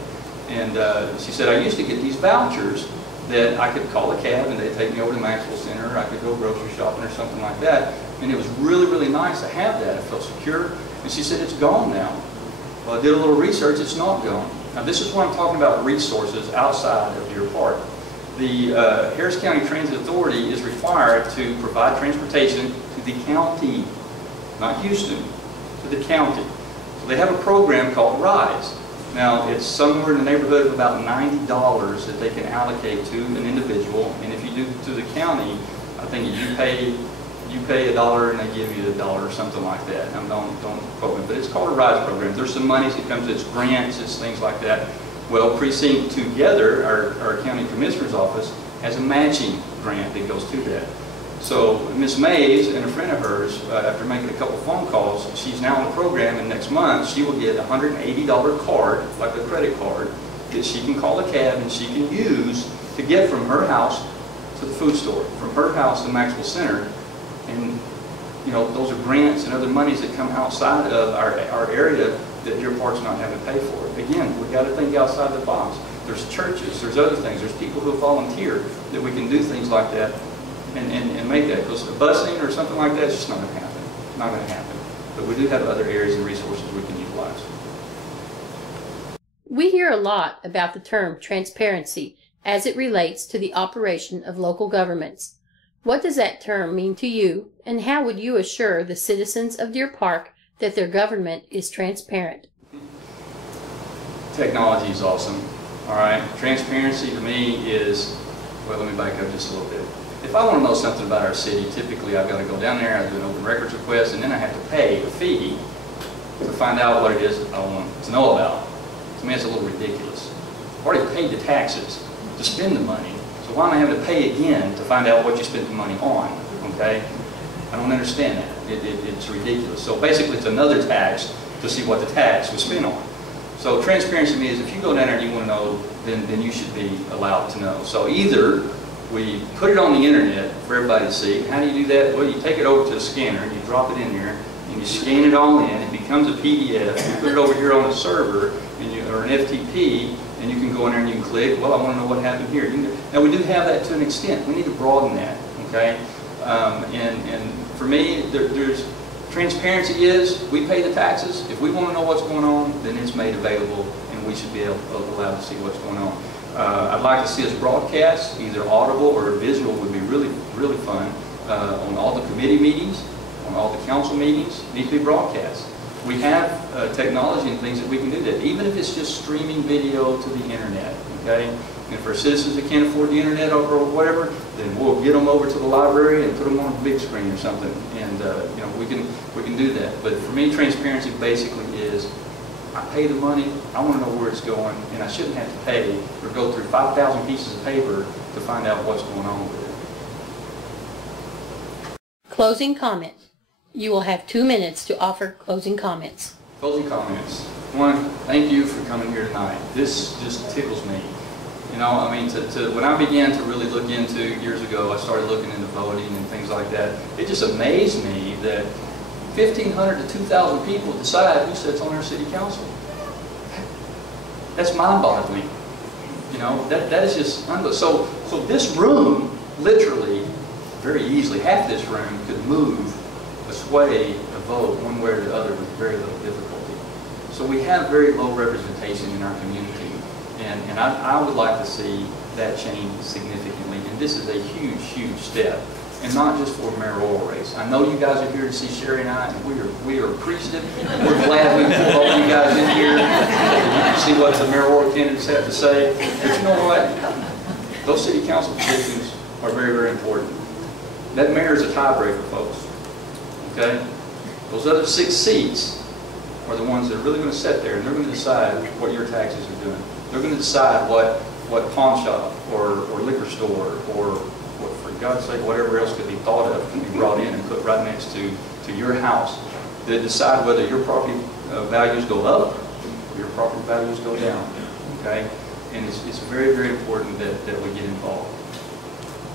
And she said, I used to get these vouchers that I could call a cab and they'd take me over to Maxwell Center, or I could go grocery shopping or something like that. And it was really, really nice to have that. I felt secure. And she said, it's gone now. Well, I did a little research, it's not gone. Now this is what I'm talking about, resources outside of Deer Park. The Harris County Transit Authority is required to provide transportation to the county, not Houston, to the county. So they have a program called RISE. Now, it's somewhere in the neighborhood of about $90 that they can allocate to an individual, and if you do to the county, I think you pay $1 and they give you $1 or something like that. Now, don't quote me, but it's called a RISE program. There's some monies that comes, it's grants, it's things like that. Well, Precinct Together, our county commissioner's office, has a matching grant that goes to that. So Ms. Mays and a friend of hers, after making a couple phone calls, she's now in the program, and next month she will get a $180 card, like a credit card, that she can call a cab and she can use to get from her house to the food store, from her house to Maxwell Center. And those are grants and other monies that come outside of our area that Deer Park's not having to pay for it. Again, we've got to think outside the box. There's churches, there's other things, there's people who volunteer that we can do things like that and make that. Because busing or something like that is just not going to happen. Not going to happen. But we do have other areas and resources we can utilize. We hear a lot about the term transparency as it relates to the operation of local governments. What does that term mean to you, and how would you assure the citizens of Deer Park that their government is transparent? Technology is awesome. All right, transparency to me is, well, let me back up just a little bit. If I want to know something about our city, typically I've got to go down there, I do an open records request, and then I have to pay a fee to find out what it is I want to know about. To me, it's a little ridiculous. I've already paid the taxes to spend the money, so why am I having to pay again to find out what you spent the money on? Okay, I don't understand that. It's ridiculous. So basically, it's another tax to see what the tax was spent on. So transparency to me is if you go down there and you want to know, then you should be allowed to know. So either we put it on the internet for everybody to see. How do you do that? Well, you take it over to the scanner and you drop it in there and you scan it all in. It becomes a PDF. You put it over here on a server or an FTP, and you can go in there and you can click, well, I want to know what happened here. Now, we do have that to an extent. We need to broaden that, okay? And for me, there's transparency is we pay the taxes. If we want to know what's going on, then it's made available, and we should be allowed to see what's going on. I'd like to see us broadcast, either audible or visual would be really, really fun, on all the committee meetings, on all the council meetings, need to be broadcast. We have technology and things that we can do that, even if it's just streaming video to the internet, okay? And for citizens that can't afford the internet or whatever, then we'll get them over to the library and put them on a big screen or something, and you know, we can do that. But for me, transparency basically is I pay the money, I want to know where it's going, and I shouldn't have to pay or go through 5,000 pieces of paper to find out what's going on with it. Closing comment. You will have 2 minutes to offer closing comments. Closing comments. One, thank you for coming here tonight. This just tickles me. You know, I mean, when I began to really look into, years ago, I started looking into voting and things like that. It just amazed me that 1,500 to 2,000 people decide who sits on our city council. That's mind-boggling. You know, that is just unbelievable. So this room, literally, very easily, half this room could move, sway a vote one way or the other with very little difficulty. So we have very low representation in our community, and I would like to see that change significantly. And this is a huge, huge step, and not just for a mayoral race. I know you guys are here to see Sherry and I, and we are appreciative. We're glad we pulled all you guys in here. You can see what the mayoral candidates have to say. But you know what? Those city council positions are very, very important. That mayor is a tiebreaker, folks. Okay? Those other 6 seats are the ones that are really going to sit there, and they're going to decide what your taxes are doing. They're going to decide what pawn shop or liquor store or, for God's sake, whatever else could be thought of can be brought in and put right next to your house. They decide whether your property values go up or your property values go down. Okay? And it's very, very important that we get involved.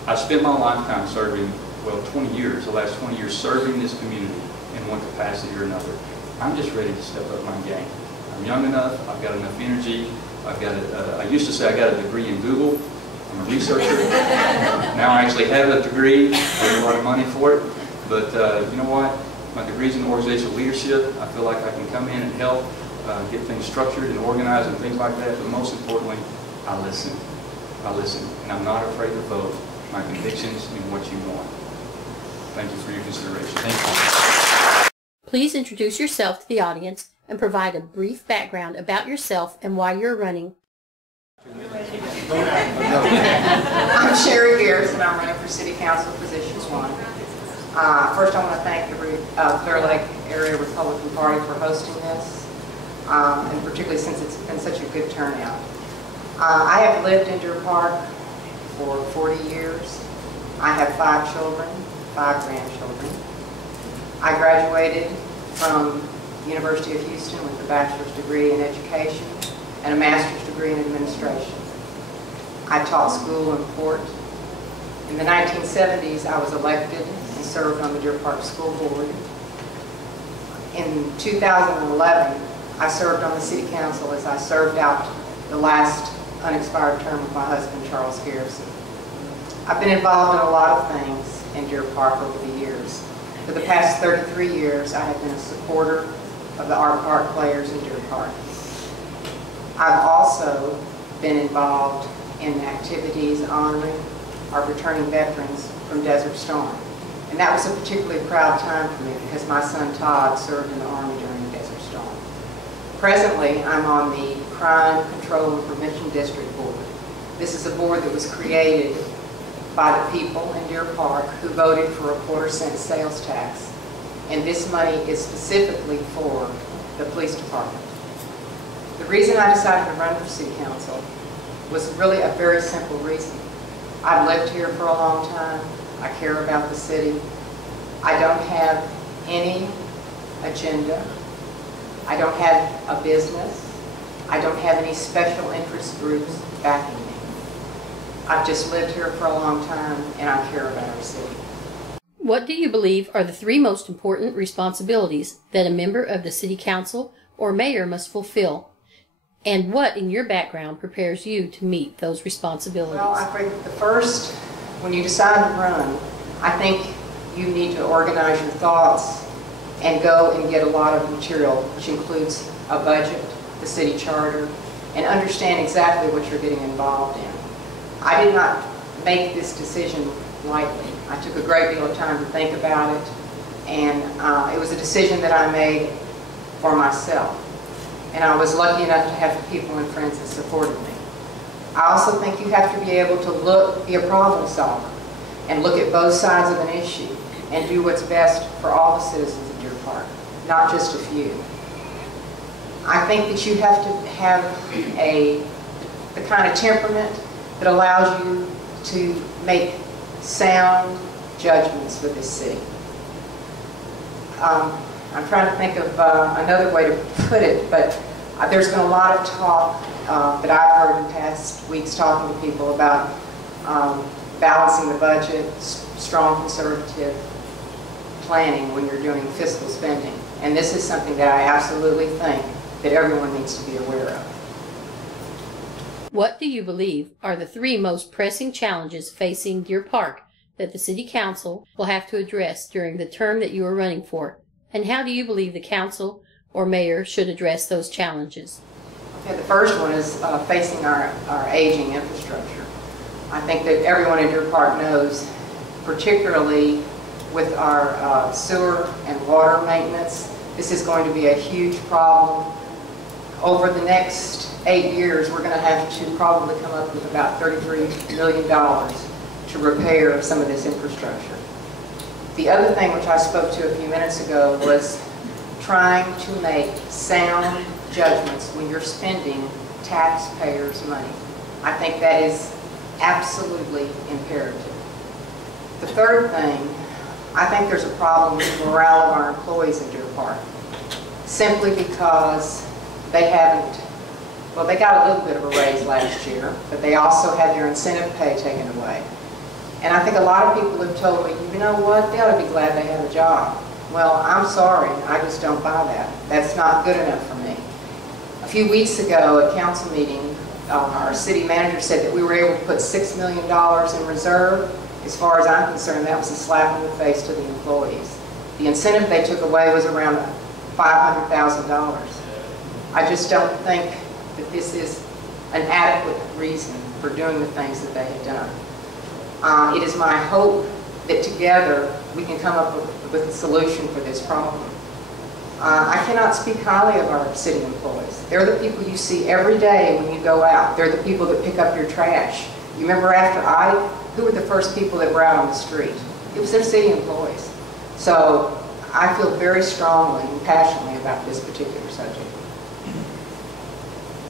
I spent my lifetime serving, well, 20 years, the last 20 years, serving this community in one capacity or another. I'm just ready to step up my game. I'm young enough, I've got enough energy, I used to say I got a degree in Google. I'm a researcher. Now I actually have a degree, I pay a lot of money for it, but you know what? My degree's in organizational leadership. I feel like I can come in and help get things structured and organized and things like that, but most importantly, I listen. I listen, and I'm not afraid to vote my convictions in what you want. Thank you for your consideration. Thank you. Please introduce yourself to the audience and provide a brief background about yourself and why you're running. I'm Sherry Garrison. I'm running for City Council Positions 1. First, I want to thank the Clear Lake Area Republican Party for hosting this, and particularly since it's been such a good turnout. I have lived in Deer Park for 40 years. I have 5 children, 5 grandchildren. I graduated from the University of Houston with a bachelor's degree in education and a master's degree in administration. I taught school in Port. In the 1970s, I was elected and served on the Deer Park School Board. In 2011, I served on the city council as I served out the last unexpired term of my husband, Charles Garrison. I've been involved in a lot of things in Deer Park over the years. For the past 33 years, I have been a supporter of the Art Park players in Deer Park. I've also been involved in activities honoring our returning veterans from Desert Storm. And that was a particularly proud time for me because my son Todd served in the Army during Desert Storm. Presently, I'm on the Crime Control and Prevention District Board. This is a board that was created by the people in Deer Park who voted for a 1/4-cent sales tax. And this money is specifically for the police department. The reason I decided to run for city council was really a very simple reason. I've lived here for a long time. I care about the city. I don't have any agenda. I don't have a business. I don't have any special interest groups backing me. I've just lived here for a long time and I care about our city. What do you believe are the 3 most important responsibilities that a member of the city council or mayor must fulfill? And what in your background prepares you to meet those responsibilities? Well, I think the first, when you decide to run, I think you need to organize your thoughts and go and get a lot of material, which includes a budget, the city charter, and understand exactly what you're getting involved in. I did not make this decision lightly. I took a great deal of time to think about it, and it was a decision that I made for myself. And I was lucky enough to have the people and friends that supported me. I also think you have to be able to be a problem solver and look at both sides of an issue and do what's best for all the citizens of Deer Park, not just a few. I think that you have to have the kind of temperament that allows you to make sound judgments for this city. I'm trying to think of another way to put it, but there's been a lot of talk that I've heard in past weeks talking to people about balancing the budget, strong conservative planning when you're doing fiscal spending. And this is something that I absolutely think that everyone needs to be aware of. What do you believe are the 3 most pressing challenges facing Deer Park that the City Council will have to address during the term that you are running for? And how do you believe the council or mayor should address those challenges? Okay, the first one is facing our aging infrastructure. I think that everyone in Deer Park knows, particularly with our sewer and water maintenance, this is going to be a huge problem. Over the next 8 years, we're going to have to probably come up with about $33 million to repair some of this infrastructure. The other thing which I spoke to a few minutes ago was trying to make sound judgments when you're spending taxpayers' money. I think that is absolutely imperative. The third thing, I think there's a problem with the morale of our employees in Deer Park, simply because they haven't, well, they got a little bit of a raise last year, but they also had their incentive pay taken away. And I think a lot of people have told me, you know what, they ought to be glad they have a job. Well, I'm sorry, I just don't buy that. That's not good enough for me. A few weeks ago, at a council meeting, our city manager said that we were able to put $6 million in reserve. As far as I'm concerned, that was a slap in the face to the employees. The incentive they took away was around $500,000. I just don't think that this is an adequate reason for doing the things that they have done. It is my hope that together we can come up with a solution for this problem. I cannot speak highly of our city employees. They're the people you see every day when you go out. They're the people that pick up your trash. You remember after who were the first people that were out on the street? It was their city employees. So I feel very strongly and passionately about this particular subject.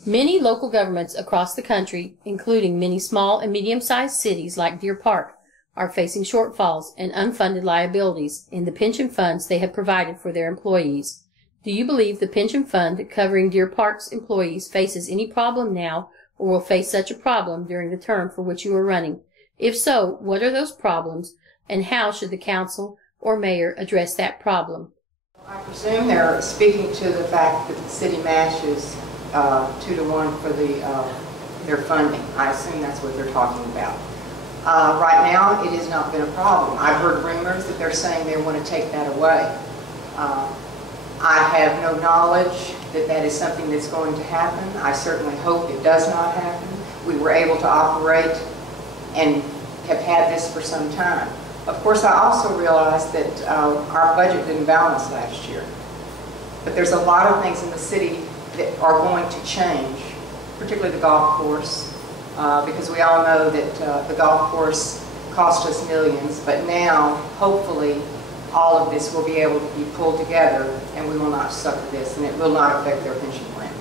Many local governments across the country, including many small and medium-sized cities like Deer Park, are facing shortfalls and unfunded liabilities in the pension funds they have provided for their employees. Do you believe the pension fund covering Deer Park's employees faces any problem now or will face such a problem during the term for which you are running? If so, what are those problems and how should the council or mayor address that problem? I presume they're speaking to the fact that the city matches 2-to-1 for their funding. I assume that's what they're talking about. Right now, it has not been a problem. I've heard rumors that they're saying they want to take that away. I have no knowledge that that is something that's going to happen. I certainly hope it does not happen. We were able to operate and have had this for some time. Of course, I also realize that our budget didn't balance last year. But there's a lot of things in the city that are going to change, particularly the golf course, because we all know that the golf course cost us millions, but now, hopefully, all of this will be able to be pulled together and we will not suffer this and it will not affect their pension plan.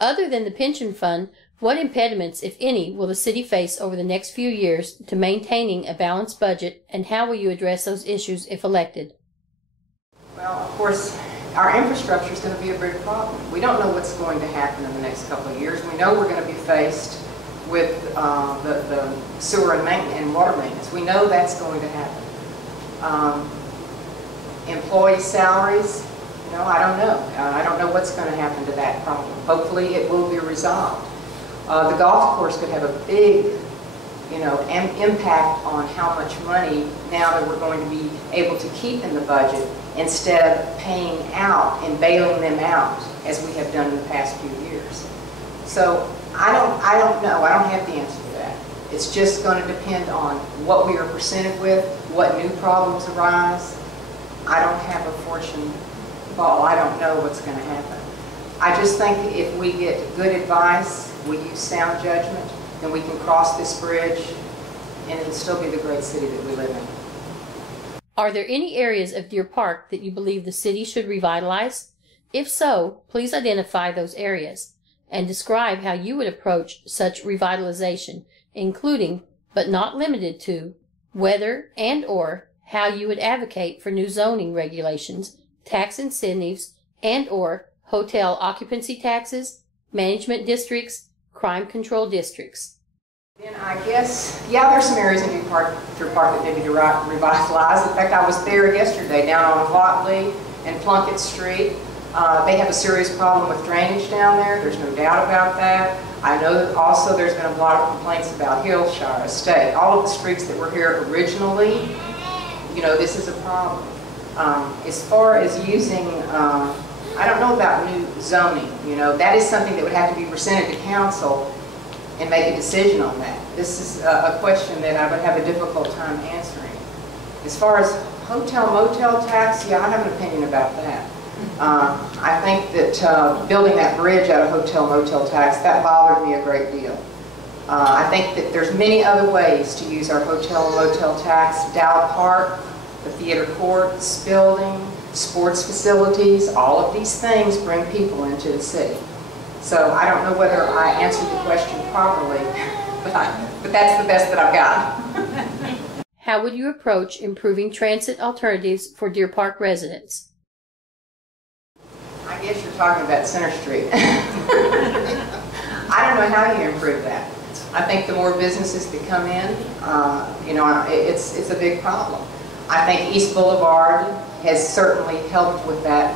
Other than the pension fund, what impediments, if any, will the city face over the next few years to maintaining a balanced budget, and how will you address those issues if elected? Well, of course, our infrastructure is going to be a big problem. We don't know what's going to happen in the next couple of years. We know we're going to be faced with the sewer and water maintenance. We know that's going to happen. Employee salaries, I don't know. I don't know what's going to happen to that problem. Hopefully it will be resolved. The golf course could have a big, impact on how much money now that we're going to be able to keep in the budget instead of paying out and bailing them out as we have done in the past few years. So I don't know. I don't have the answer to that. It's just going to depend on what we are presented with, what new problems arise. I don't have a fortune ball. I don't know what's going to happen. I just think if we get good advice, we use sound judgment, then we can cross this bridge and it'll still be the great city that we live in. Are there any areas of Deer Park that you believe the city should revitalize? If so, please identify those areas and describe how you would approach such revitalization, including, but not limited to, whether and/or how you would advocate for new zoning regulations, tax incentives, and/or hotel occupancy taxes, management districts, crime control districts. Then I guess, there's some areas in Deer Park that need to be revitalized. In fact, I was there yesterday down on Watley and Plunkett Street. They have a serious problem with drainage down there. There's no doubt about that. I know that also there's been a lot of complaints about Hillshire Estate. All of the streets that were here originally, this is a problem. As far as using, I don't know about new zoning. That is something that would have to be presented to council and make a decision on that. This is a question that I would have a difficult time answering. As far as hotel-motel tax, I have an opinion about that. I think that building that bridge out of hotel-motel tax, that bothered me a great deal. I think that there's many other ways to use our hotel-motel tax. Dow Park, the theater courts building, sports facilities, all of these things bring people into the city. So I don't know whether I answered the question properly, but that's the best that I've got. How would you approach improving transit alternatives for Deer Park residents? I guess you're talking about Center Street. I don't know how you improve that. I think the more businesses that come in, it's a big problem. I think East Boulevard has certainly helped with that,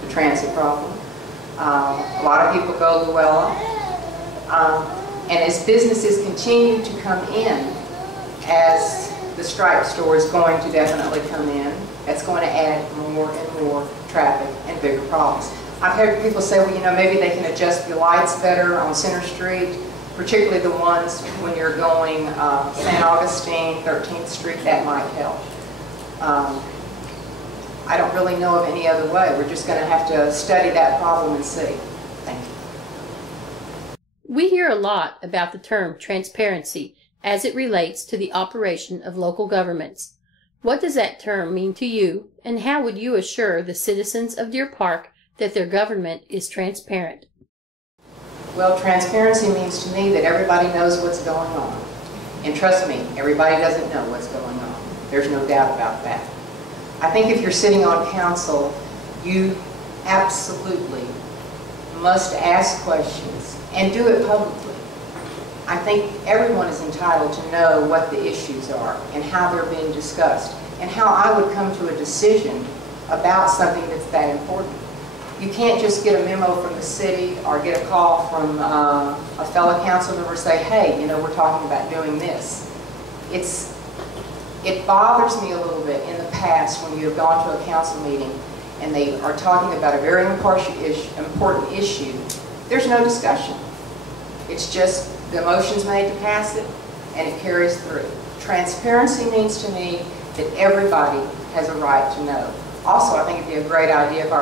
the transit problem. A lot of people go to Luella. And as businesses continue to come in, as the Stripe store is going to definitely come in, that's going to add more and more traffic and bigger problems. I've heard people say, well, maybe they can adjust the lights better on Center Street, particularly the ones when you're going St. Augustine, 13th Street, that might help. I don't really know of any other way. We're just going to have to study that problem and see. Thank you. We hear a lot about the term transparency as it relates to the operation of local governments. What does that term mean to you, and how would you assure the citizens of Deer Park that their government is transparent? Well, transparency means to me that everybody knows what's going on. And trust me, everybody doesn't know what's going on. There's no doubt about that. I think if you're sitting on council, you absolutely must ask questions and do it publicly. I think everyone is entitled to know what the issues are and how they're being discussed. and how I would come to a decision about something that's that important. You can't just get a memo from the city or get a call from a fellow council member say, hey, you know, we're talking about doing this. It bothers me a little bit in the past when you have gone to a council meeting and they are talking about a very important issue. There's no discussion. It's just the motion's made to pass it and it carries through. Transparency means to me that everybody has a right to know. Also, I think it'd be a great idea if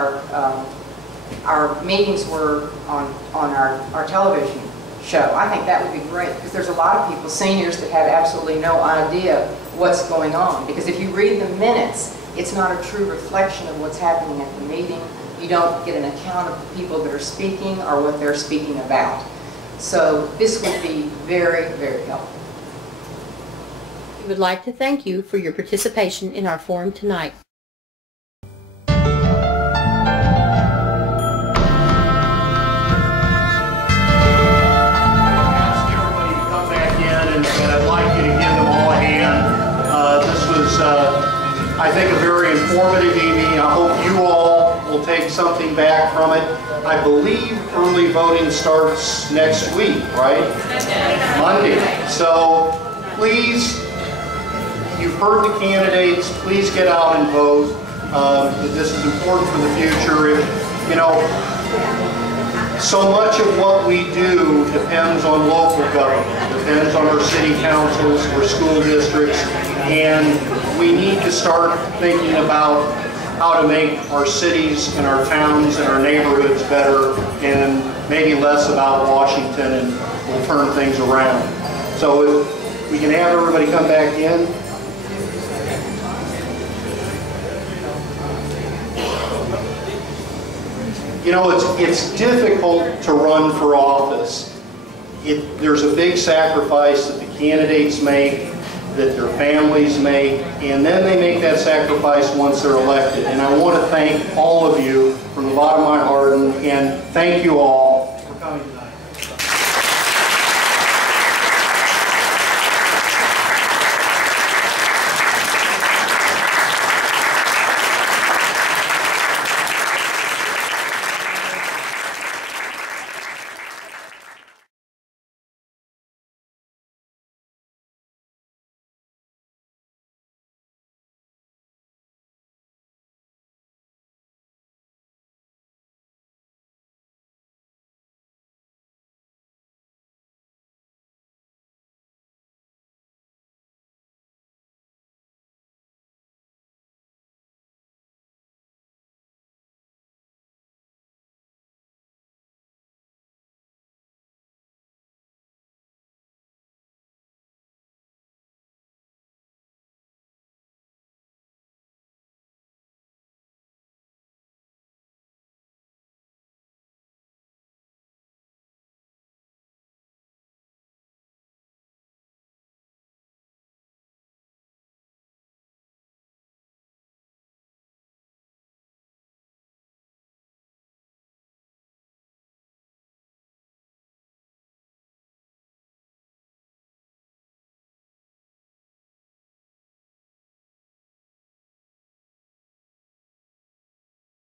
our meetings were on our television show. I think that would be great because there's a lot of people, seniors, that have absolutely no idea what's going on. Because if you read the minutes, it's not a true reflection of what's happening at the meeting. You don't get an account of the people that are speaking or what they're speaking about. So this would be very, very helpful. We would like to thank you for your participation in our forum tonight. I think, a very informative evening. I hope you all will take something back from it. I believe early voting starts next week, right? Monday. So please, you've heard the candidates, please get out and vote. This is important for the future. You know, so much of what we do depends on local government, depends on our city councils or school districts, and we need to start thinking about how to make our cities and our towns and our neighborhoods better, and maybe less about Washington, and we'll turn things around. So if we can have everybody come back in. You know, it's difficult to run for office. There's a big sacrifice that the candidates make, that their families make, and then they make that sacrifice once they're elected. And I want to thank all of you from the bottom of my heart, and thank you all